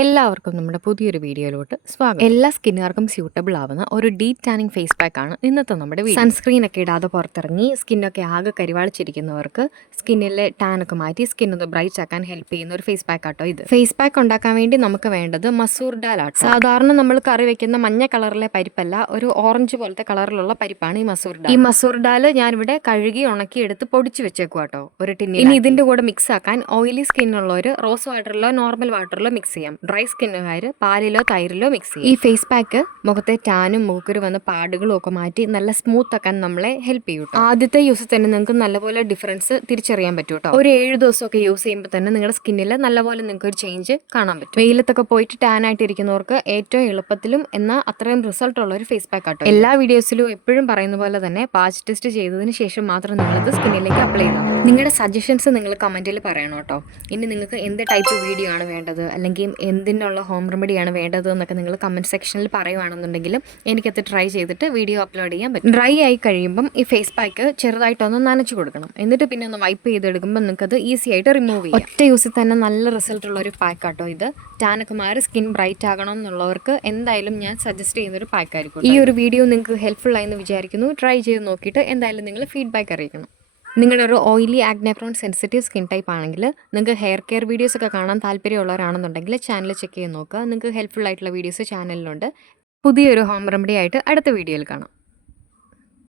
എല്ലാവർക്കും നമ്മുടെ പുതിയൊരു വീഡിയോയിലോട്ട് സ്വാഗതം. എല്ലാ സ്കിന്നുകാർക്കും സ്യൂട്ടബിൾ ആവുന്ന ഒരു ഡീപ് ടാനിങ് ഫേസ് പാക്ക് ആണ് ഇന്നത്തെ നമ്മുടെ സൺസ്ക്രീൻ ഒക്കെ ഇടാതെ പുറത്തിറങ്ങി സ്കിന്നൊക്കെ ആകെ കരിവാളിച്ചിരിക്കുന്നവർക്ക് സ്കിന്നിലെ ടാനൊക്കെ മാറ്റി സ്കിൻ ഒന്ന് ബ്രൈറ്റ് ആക്കാൻ ഹെൽപ്പ് ചെയ്യുന്ന ഒരു ഫേസ് പാക്ക് ആട്ടോ ഇത്. ഫേസ് പാക്ക് ഉണ്ടാക്കാൻ വേണ്ടി നമുക്ക് വേണ്ടത് മസൂർ ഡാൽ സാധാരണ നമ്മൾ കറി വെക്കുന്ന മഞ്ഞ കളറിലെ പരിപ്പല്ല ഒരു ഓറഞ്ച് പോലത്തെ കളറിലുള്ള പരിപ്പാണ് ഈ മസൂർ ഡാൽ ഈ മസൂർ ഡാൽ ഇവിടെ കഴുകി ഉണക്കി എടുത്ത് പൊടിച്ചു വെച്ചേക്കും കേട്ടോ ഒരു ടിന്നിൽ ഇനി ഇതിന്റെ കൂടെ മിക്സ് ആക്കാൻ ഓയിലി സ്കിന്നുള്ളവർ റോസ് വാട്ടറിലോ നോർമൽ വാട്ടറിലോ മിക്സ് ചെയ്യാം. ഡ്രൈ സ്കിന്നുകാർ പാലിലോ തൈരിലോ മിക്സ് ചെയ്യും. ഈ ഫേസ് പാക്ക് മുഖത്തെ ടാനും മുഖക്കുരു വന്ന പാടുകളും ഒക്കെ മാറ്റി നല്ല സ്മൂത്ത് ആക്കാൻ നമ്മളെ ഹെൽപ്പ് ചെയ്യും ആദ്യത്തെ യൂസ് തന്നെ നിങ്ങൾക്ക് നല്ലപോലെ ഡിഫറൻസ് തിരിച്ചറിയാൻ പറ്റും കേട്ടോ ഒരു ഏഴ് ദിവസമൊക്കെ യൂസ് ചെയ്യുമ്പോൾ തന്നെ നിങ്ങളുടെ സ്കിന്നിൽ നല്ലപോലെ നിങ്ങൾക്ക് ഒരു ചേഞ്ച് കാണാൻ പറ്റും. വെയിലത്തൊക്കെ പോയിട്ട് ടാൻ ആയിട്ടിരിക്കുന്നവർക്ക് ഏറ്റവും എളുപ്പത്തിലും എന്നാൽ അത്രയും റിസൾട്ട് ഉള്ള ഒരു ഫേസ് പാക്ക് ആട്ടോ എല്ലാ വീഡിയോസിലും എപ്പോഴും പറയുന്ന പോലെ തന്നെ പാച്ച് ടെസ്റ്റ് ചെയ്തതിന് ശേഷം മാത്രം നിങ്ങളത് സ്കിന്നിലേക്ക് അപ്ലൈ ചെയ്താൽ നിങ്ങളുടെ സജഷൻസ് നിങ്ങൾ കമന്റിൽ പറയണം കേട്ടോ ഇനി നിങ്ങൾക്ക് എന്ത് ടൈപ്പ് വീഡിയോ ആണ് വേണ്ടത്? അല്ലെങ്കിൽ എന്തിനുള്ള ഹോം റെമഡിയാണ് വേണ്ടത് എന്നൊക്കെ നിങ്ങൾ കമന്റ് സെക്ഷനിൽ പറയുവാണെന്നുണ്ടെങ്കിൽ എനിക്കത് ട്രൈ ചെയ്തിട്ട് വീഡിയോ അപ്ലോഡ് ചെയ്യാൻ പറ്റും. ഡ്രൈ ആയി കഴിയുമ്പം ഈ ഫേസ് പാക്ക് ചെറുതായിട്ടൊന്ന് നനച്ചു കൊടുക്കണം. എന്നിട്ട് പിന്നെ ഒന്ന് വൈപ്പ് ചെയ്തെടുക്കുമ്പോൾ നിങ്ങൾക്കത് ഈസി ആയിട്ട് റിമൂവ് ചെയ്യാം. ഒറ്റ യൂസിൽ തന്നെ നല്ല റിസൾട്ടുള്ള ഒരു പാക്കാട്ടോ ഇത്. ടാനൊക്കെ മാറി സ്കിൻ ബ്രൈറ്റ് ആകണം എന്നുള്ളവർക്ക് എന്തായാലും ഞാൻ സജസ്റ്റ് ചെയ്യുന്ന ഒരു പാക്കായിരിക്കും ഈ ഒരു വീഡിയോ നിങ്ങൾക്ക് ഹെൽപ്ഫുൾ ആയെന്ന് വിചാരിക്കുന്നു. ട്രൈ ചെയ്ത് നോക്കിയിട്ട് എന്തായാലും നിങ്ങൾ ഫീഡ്ബാക്ക് അറിയിക്കണം. നിങ്ങളുടെ ഒരു oily acne prone sensitive skin type ആണെങ്കിൽ നിങ്ങൾക്ക് ഹെയർ കെയർ വീഡിയോസ് ഒക്കെ കാണാൻ താല്പര്യമുള്ളവരാണെന്നുണ്ടെങ്കിൽ ചാനൽ ചെക്ക് ചെയ്ത് നോക്കുക. നിങ്ങൾക്ക് ഹെൽപ്ഫുൾ ആയിട്ടുള്ള വീഡിയോസ് ചാനലിലുണ്ട് പുതിയൊരു ഹോം റെമഡി ആയിട്ട് അടുത്ത വീഡിയോയിൽ കാണാം.